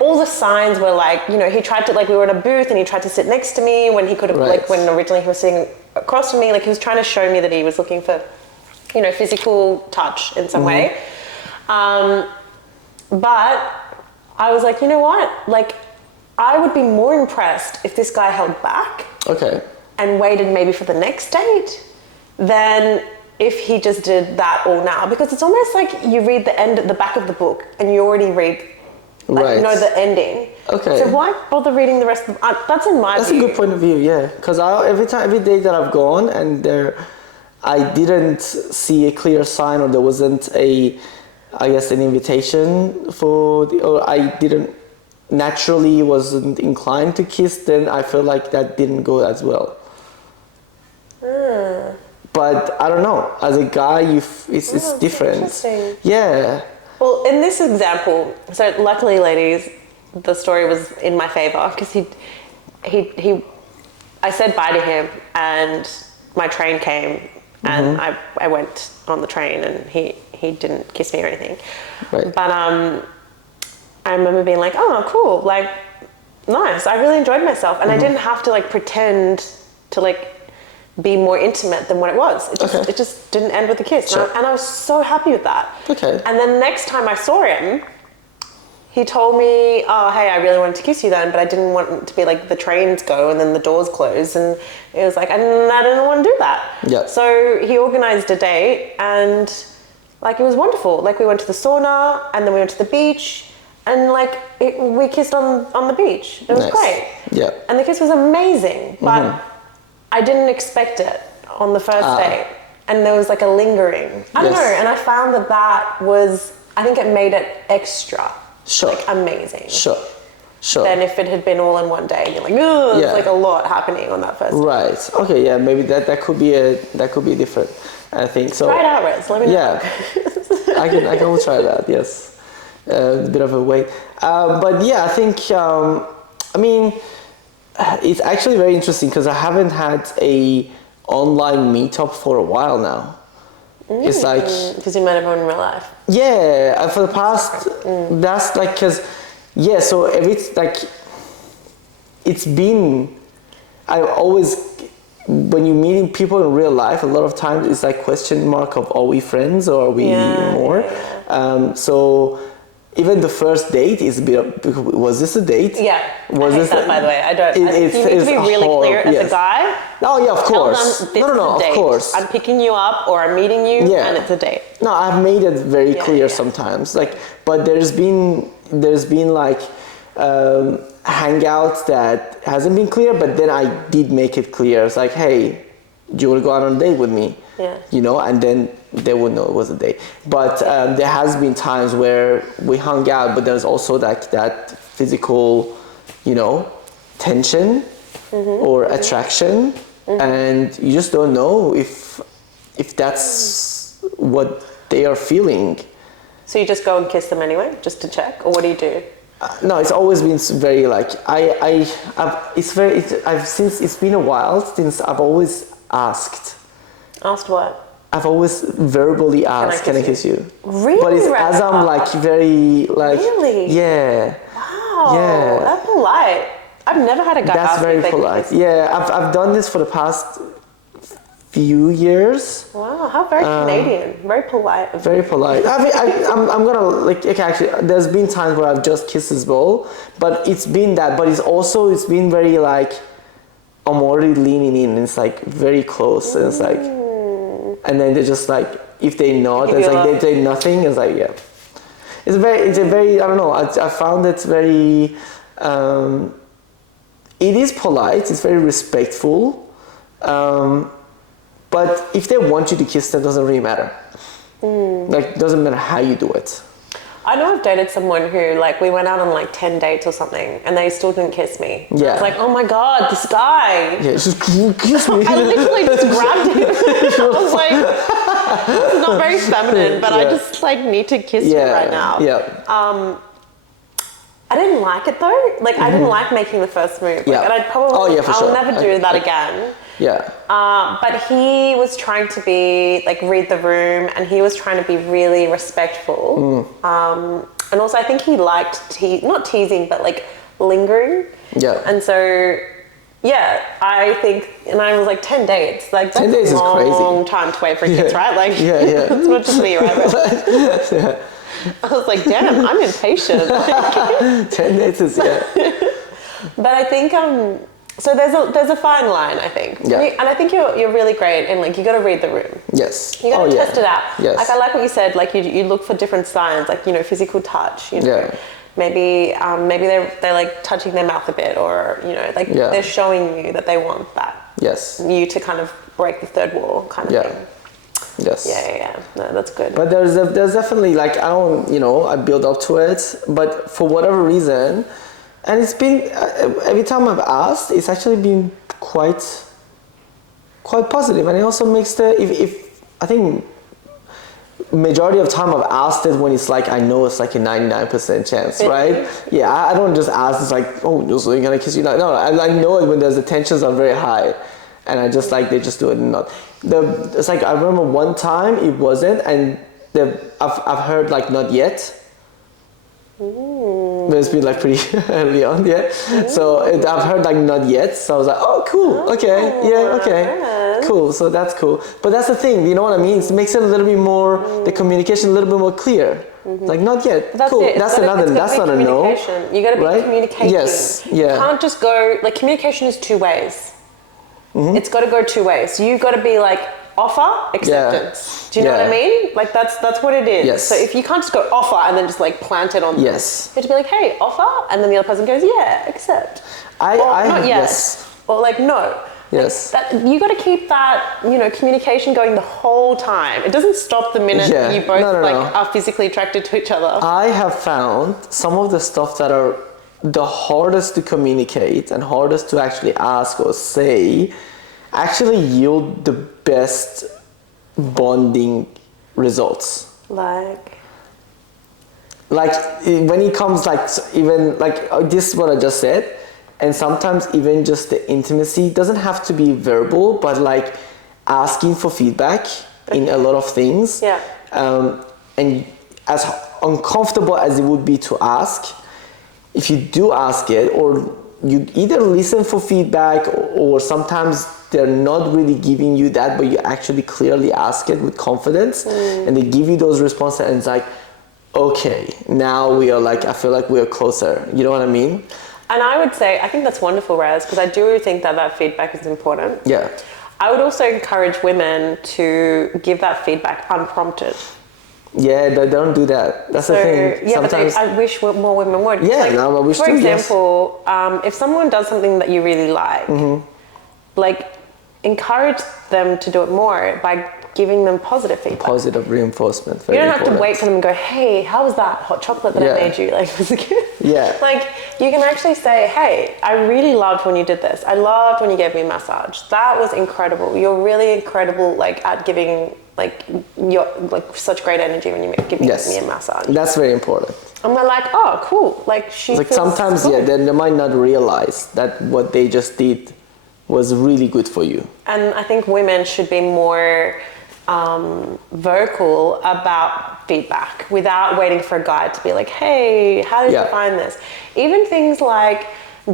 all the signs were he tried to, we were in a booth and he tried to sit next to me when he could have, when originally he was sitting across from me, he was trying to show me that he was looking for, physical touch in some way. But I was like, you know what? I would be more impressed if this guy held back. Okay. And waited maybe for the next date than if he just did that all now. Because it's almost like you read the back of the book and you already read know the ending. Okay. So why bother reading the rest of that's in my That's view. a good point of view, yeah. Because every day that I've gone and I didn't see a clear sign or there wasn't an invitation or I didn't naturally wasn't inclined to kiss, then I feel like that didn't go as well. But I don't know. As a guy, it's different. Interesting. Yeah. Well, in this example, so luckily, ladies, the story was in my favor because I said bye to him and my train came and I went on the train and he didn't kiss me or anything. Right. But I remember being like, oh, cool, nice. I really enjoyed myself and I didn't have to pretend to be more intimate than what it was. It just didn't end with a kiss. Sure. And I was so happy with that. Okay. And then next time I saw him, he told me, oh, hey, I really wanted to kiss you then, but I didn't want it to be the trains go and then the doors close. And it was I didn't want to do that. Yeah. So he organized a date and it was wonderful. We went to the sauna and then we went to the beach And like we kissed on the beach. It was great. Yeah. And the kiss was amazing, but I didn't expect it on the first date. And there was like a lingering. I don't know. And I found that was, I think it made it extra. Sure. Like amazing. Sure. Than if it had been all in one day. And you're like, oh, there's like a lot happening on that first date. Right. Okay. Yeah. Maybe that could be different. I think so. Try it out, Riz. Let me know. Yeah. I can try that. Yes. A bit of a wait. But yeah, I think. I mean, it's actually very interesting because I haven't had a online meetup for a while now. It's like because you met everyone in real life. Yeah, for the past that's like because so it's been I always when you're meeting people in real life a lot of times it's like question mark of are we friends or are we more so even the first date is a bit of, was this a date? Yeah, was I hate that, by the way. I don't. You need to be really clear as a guy. Oh yeah, of course. Tell them, no, of course. I'm picking you up or I'm meeting you, and it's a date. No, I've made it very clear sometimes. Like, but there's been like hangouts that hasn't been clear, but then I did make it clear. It's like, hey, do you want to go out on a date with me? Yeah. You know, and then they would know it was a date. But there has been times where we hung out, but there's also that physical, you know, tension or attraction, and you just don't know if that's what they are feeling. So you just go and kiss them anyway, just to check, or what do you do? No, it's always been very like since it's been a while since I've always asked. Asked what? I've always verbally asked, can I kiss you? Really? But it's as I'm like very like. Really? Yeah. Wow. Yeah. That's polite. I've never had a guy ask me if they can kiss you. Yeah, I've done this for the past few years. Wow, how very Canadian. Very polite. Very polite. I mean, I'm gonna like actually. There's been times where I've just kissed his bowl, but it's been that. But it's been very like. I'm already leaning in. And it's like very close, and it's like, and then they're just like, if they nod, it's like they say nothing. It's like it's a very. I don't know. I found it very. It is polite. It's very respectful. But if they want you to kiss them, it doesn't really matter. Like, it doesn't matter how you do it. I know I've dated someone who, like, we went out on, like, 10 dates or something, and they still didn't kiss me. Yeah. I was like, oh my God, this guy. Yeah, just kiss me. I literally just grabbed him. I was like, it's not very feminine, but I just, like, need to kiss you right now. Yeah. I didn't like it, though. Like, I didn't like making the first move. Like, and I'd probably, I'll never do that again. Yeah. But he was trying to be, like, read the room, and he was trying to be really respectful. And also I think he liked, not teasing, but, like, lingering. Yeah. And so, yeah, I think, and I was like, 10 dates. Like, that's 10 days a long is crazy. time to wait for kids, right? Like, it's not just me, right? I was like, damn, I'm impatient. 10 dates is, But I think, so there's a fine line, I think. Yeah. And I think you're really great, and like you got to read the room. Yes. You got to test it out. Yes. Like I like what you said. Like you look for different signs, like physical touch. Maybe they're like touching their mouth a bit, or like they're showing you that they want that. Yes. You to kind of break the third wall, kind of thing. Yes. Yeah. No, that's good. But there's definitely like I build up to it, but for whatever reason. And it's been every time I've asked, it's actually been quite positive, and it also makes if I think majority of time I've asked it when it's like I know it's like a 99% chance, right? Yeah, I don't just ask. It's like, oh, so you're gonna kiss you? No, I know it when the tensions are very high, and I just like they just do it and not. It's like I remember one time it wasn't, and I've heard like not yet. But it's been like pretty early on, So I've heard like not yet, so I was like, oh, cool, okay, cool. So that's cool. But that's the thing, you know what I mean? It makes it a little bit more the communication a little bit more clear. Like not yet, cool. That's not a no. You got to be communicating. Yes, yeah. You can't just go like communication is two ways. It's got to go two ways. You got to be like, offer, acceptance. Do you know what I mean? Like that's what it is. Yes. So if you can't just go offer and then just like plant it on them. Yes. You have to be like, hey, offer, and then the other person goes, yeah, accept. Not yes. Or like no. Yes. You got to keep that, communication going the whole time. It doesn't stop the minute you both are physically attracted to each other. I have found some of the stuff that are the hardest to communicate and hardest to actually ask or say actually yield the best bonding results. Like when it comes even this is what I just said. And sometimes even just the intimacy doesn't have to be verbal, but like asking for feedback in a lot of things. Yeah. And as uncomfortable as it would be to ask, if you do ask it, or you either listen for feedback, or sometimes they're not really giving you that, but you actually clearly ask it with confidence, and they give you those responses, and it's like, okay, now we are I feel like we are closer. You know what I mean? And I would say, I think that's wonderful, Raz, because I do think that feedback is important. Yeah. I would also encourage women to give that feedback unprompted. Yeah, they don't do that. That's the thing. Yeah, sometimes, but I wish more women would. Yeah, I wish too. For example, if someone does something that you really like, encourage them to do it more by giving them positive feedback. Positive reinforcement. You don't have to wait for them and go, hey, how was that hot chocolate that I made you? Was it good? Yeah. You can actually say, hey, I really loved when you did this. I loved when you gave me a massage. That was incredible. You're really incredible, at giving, your such great energy when you give me a massage. That's very important. And we're like, oh, cool. She feels sometimes, cool. they might not realize that what they just did was really good for you. And I think women should be more vocal about feedback without waiting for a guy to be like, hey, how did you find this? Even things like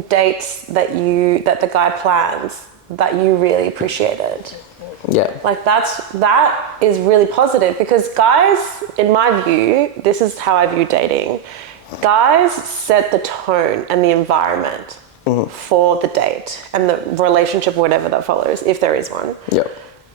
dates that the guy plans that you really appreciated. Yeah. That is really positive, because guys, in my view, this is how I view dating. Guys set the tone and the environment for the date and the relationship, whatever that follows, if there is one. Yeah.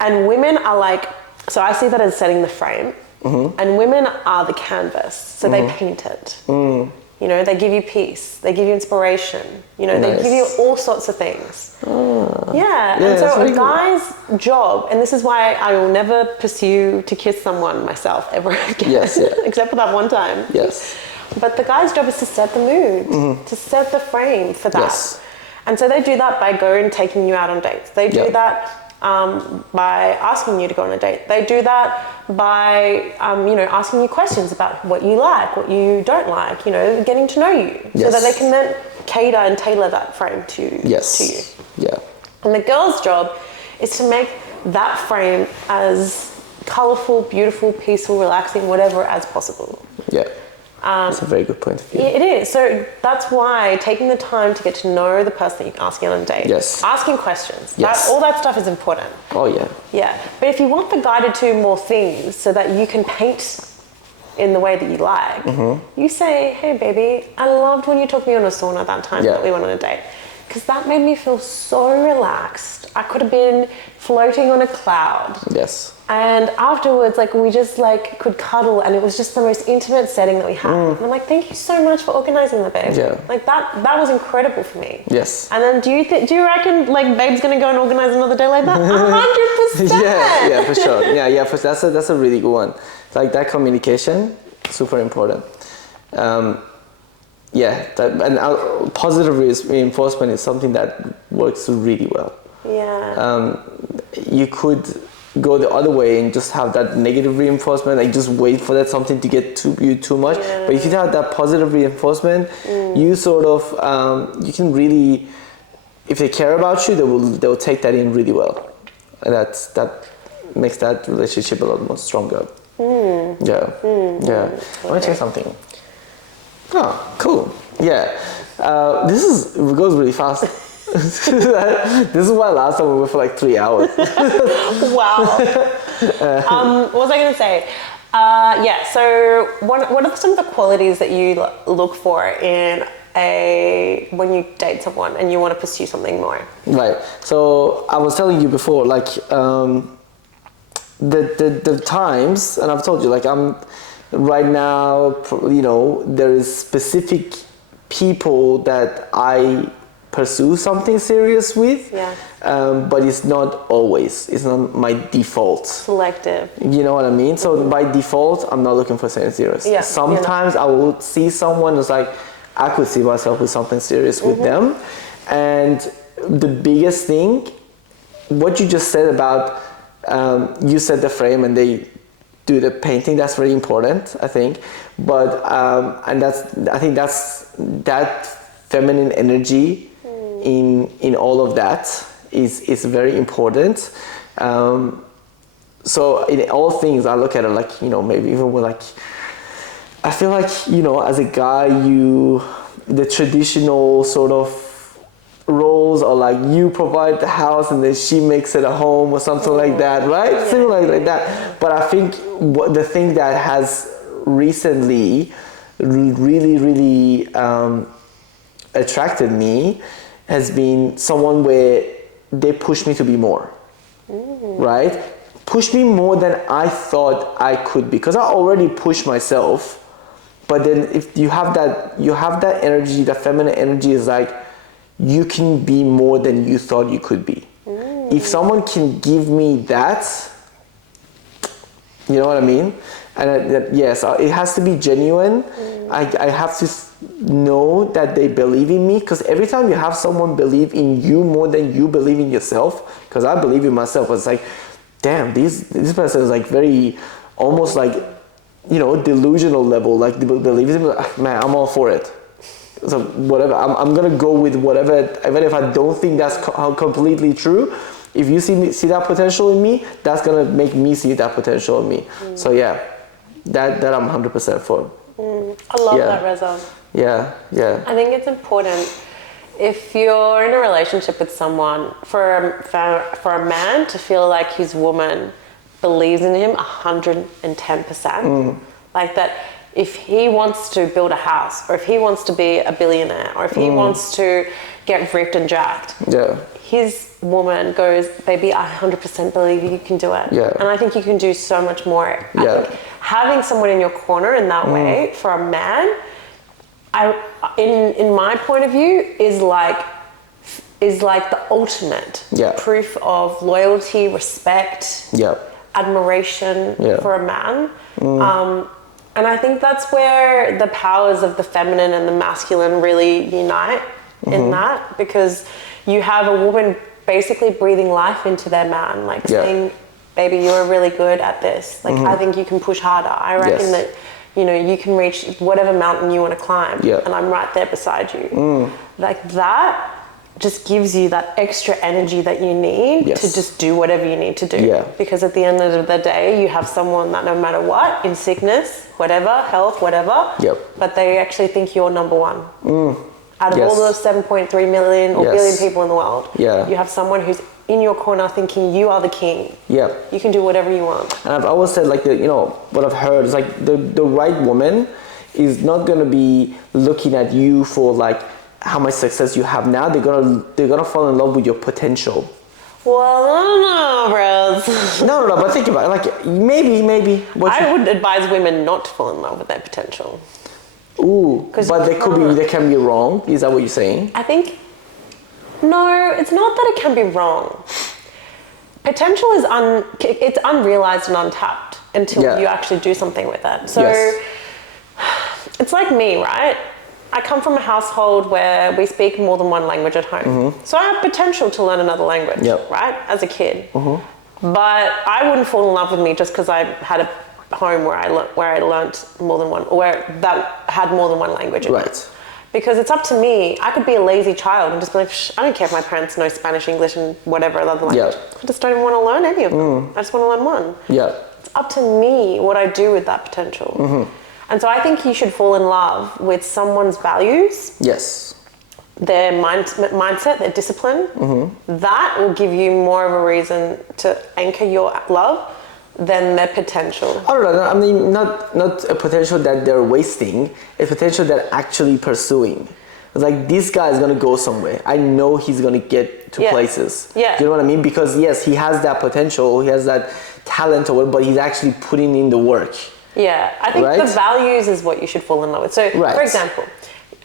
And women are so I see that as setting the frame, and women are the canvas, so they paint it. They give you peace, they give you inspiration, they give you all sorts of things. And so a guy's job, and this is why I will never pursue to kiss someone myself ever again, except for that one time. Yes. But the guy's job is to set the mood, to set the frame for that. Yes. And so they do that by taking you out on dates. They do that by asking you to go on a date. They do that by, asking you questions about what you like, what you don't like, getting to know you, so that they can then cater and tailor that frame to you. Yeah. And the girl's job is to make that frame as colourful, beautiful, peaceful, relaxing, whatever as possible. Yeah. That's a very good point of view. It is. So that's why taking the time to get to know the person that you're asking on a date, asking questions, all that stuff is important. Oh, yeah. Yeah. But if you want the guy to do more things so that you can paint in the way that you like, you say, hey, baby, I loved when you took me on a sauna that time that we went on a date, because that made me feel so relaxed. I could have been floating on a cloud. Yes. And afterwards, we just could cuddle, and it was just the most intimate setting that we had. And I'm like, thank you so much for organizing that, babe. Yeah. That was incredible for me. Yes. And then do you reckon babe's gonna go and organize another day like that? 100%. Yeah, for sure. Yeah, that's a really good one. That communication, super important. Positive reinforcement is something that works really well. Yeah. You could go the other way and just have that negative reinforcement, just wait for that something to get to you too much. Yeah. But if you have that positive reinforcement, you sort of you can really, if they care about you, they'll take that in really well, and that makes that relationship a lot more stronger. Yeah. Let me check something. Oh, cool. Yeah. It goes really fast. This is why last time we were for 3 hours. Wow. What was I going to say? So what are some of the qualities that you look for when you date someone and you want to pursue something more? Right. So I was telling you before, the times, and I've told you, like, I'm right now, you know, there is specific people that I pursue something serious with, but it's not always, it's not my default. Selective. You know what I mean? So by default, I'm not looking for something serious. Sometimes I will see someone who's like, I could see myself with something serious with them. And the biggest thing, what you just said about, you set the frame and they do the painting, that's very important, I think. But, and I think that's that feminine energy in all of that is very important. So in all things, I look at it like, you know, maybe even with like, I feel like, you know, as a guy, the traditional sort of roles are like, you provide the house and then she makes it a home or something like that, right? Similar like that. But I think the thing that has recently really attracted me has been someone where they push me to be more, right? Push me more than I thought I could be, because I already push myself. But then if you have that energy, that feminine energy is like, you can be more than you thought you could be. If someone can give me that, you know what I mean? And yes, it has to be genuine. I have to know that they believe in me, because every time you have someone believe in you more than you believe in yourself, because I believe in myself, it's like, damn, this person is like very, almost like, you know, delusional level, like they believe in me, man, I'm all for it. So whatever, I'm gonna go with whatever, even if I don't think that's completely true. If you see that potential in me, that's gonna make me see that potential in me. So yeah, that I'm 100% for. I love that, Reza. Yeah. I think it's important, if you're in a relationship with someone, for a man to feel like his woman believes in him 110%. Like that, if he wants to build a house, or if he wants to be a billionaire, or if he wants to get ripped and jacked, his woman goes, baby, I 100% believe you can do it. And I think you can do so much more. I think having someone in your corner in that way for a man, in my point of view, is like the ultimate proof of loyalty, respect, admiration for a man. And I think that's where the powers of the feminine and the masculine really unite in that, because you have a woman basically breathing life into their man, like saying, baby, you're really good at this. Like, I think you can push harder. I reckon that, you know, you can reach whatever mountain you want to climb, and I'm right there beside you. Like that just gives you that extra energy that you need to just do whatever you need to do. Because at the end of the day, you have someone that no matter what, in sickness, whatever, health, whatever, but they actually think you're number one. Out of all the 7.3 million or billion people in the world, you have someone who's in your corner thinking you are the king. You can do whatever you want. And I've always said, like, you know, what I've heard is like the right woman is not going to be looking at you for like how much success you have now. They're gonna fall in love with your potential. Well, I don't know, bros. No, but think about it. Like, maybe. I would advise women not to fall in love with their potential. Ooh, but they can be wrong. Is that what you're saying? I think, no, it's not that it can be wrong. Potential is it's unrealized and untapped until you actually do something with it. So it's like me, right? I come from a household where we speak more than one language at home. So I have potential to learn another language, right, as a kid. But I wouldn't fall in love with me just because I had a home where I learnt more than one, or where that had more than one language in it. Because it's up to me. I could be a lazy child and just be like, I don't care if my parents know Spanish, English, and whatever other language. I just don't even want to learn any of them. I just want to learn one. It's up to me what I do with that potential. And so I think you should fall in love with someone's values. Their mindset, their discipline. That will give you more of a reason to anchor your love than their potential. I don't know. I mean, not a potential that they're wasting, a potential that actually pursuing. It's like, this guy is going to go somewhere. I know he's going to get to places. Yeah. Do you know what I mean? Because yes, he has that potential, he has that talent or whatever, but he's actually putting in the work. Yeah, I think the values is what you should fall in love with. So, for example,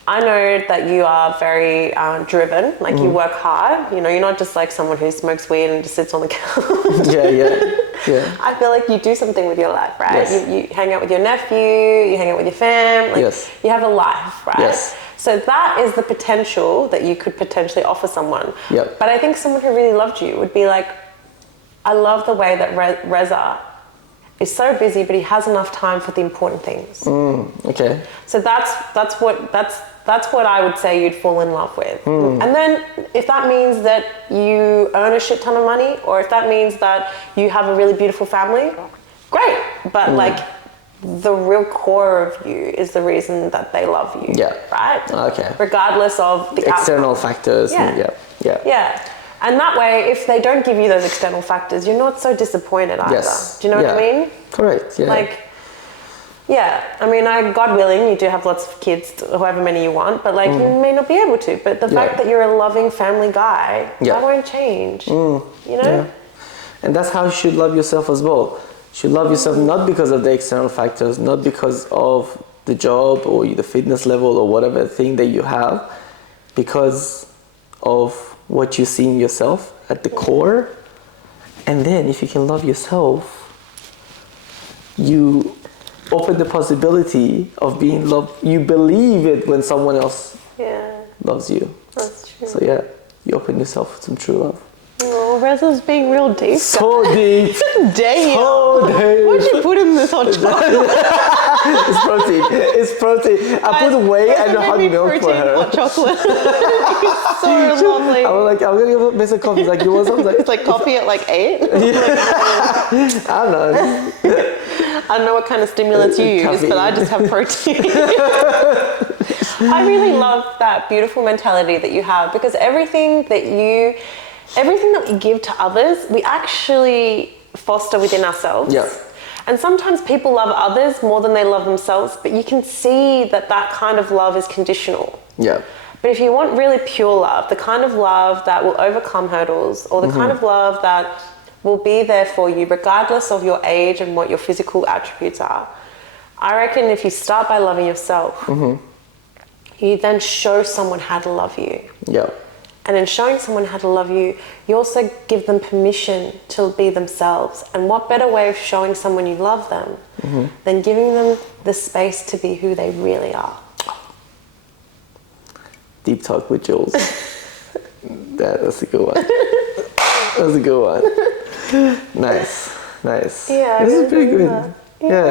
I know that you are very driven, like you work hard. You know, you're not just like someone who smokes weed and just sits on the couch. Yeah. I feel like you do something with your life, right? Yes. You hang out with your nephew, you hang out with your fam. Like, you have a life, right? Yes. So that is the potential that you could potentially offer someone. Yep. But I think someone who really loved you would be like, I love the way that Reza is so busy, but he has enough time for the important things. Okay. So that's what I would say you'd fall in love with. And then if that means that you earn a shit ton of money, or if that means that you have a really beautiful family, great. But like, the real core of you is the reason that they love you. Yeah. Right? Okay. Regardless of the external outcome. factors. Yeah. Yeah. And that way, if they don't give you those external factors, you're not so disappointed either. Yes. Do you know what I mean? Correct. Yeah. Like, I mean, God willing, you do have lots of kids, however many you want, but like, you may not be able to. But the fact that you're a loving family guy, that won't change. You know? Yeah. And that's how you should love yourself as well. You should love yourself not because of the external factors, not because of the job or the fitness level or whatever thing that you have, because of what you see in yourself at the core. And then if you can love yourself, you open the possibility of being loved. You believe it when someone else loves you. That's true. So you open yourself to some true love. Oh, Reza's being real deep. So deep. Damn. So deep. What'd you put in this hot chocolate? It's protein. I put whey and hot milk for her. Hot chocolate. It's so lovely. I was like, I'm gonna give her a piece of coffee. He's like, you want something? It's like coffee at like 8. I don't know. I don't know what kind of stimulants you use, but I just have protein. I really love that beautiful mentality that you have, because everything that we give to others, we actually foster within ourselves. Yeah. And sometimes people love others more than they love themselves, but you can see that kind of love is conditional. Yeah. But if you want really pure love, the kind of love that will overcome hurdles, or the kind of love that will be there for you regardless of your age and what your physical attributes are, I reckon if you start by loving yourself, you then show someone how to love you. Yeah. And in showing someone how to love you, you also give them permission to be themselves. And what better way of showing someone you love them than giving them the space to be who they really are? Deep talk with Giuls. That's a good one. That's a good one. Nice. Yeah, This is pretty good. Yeah.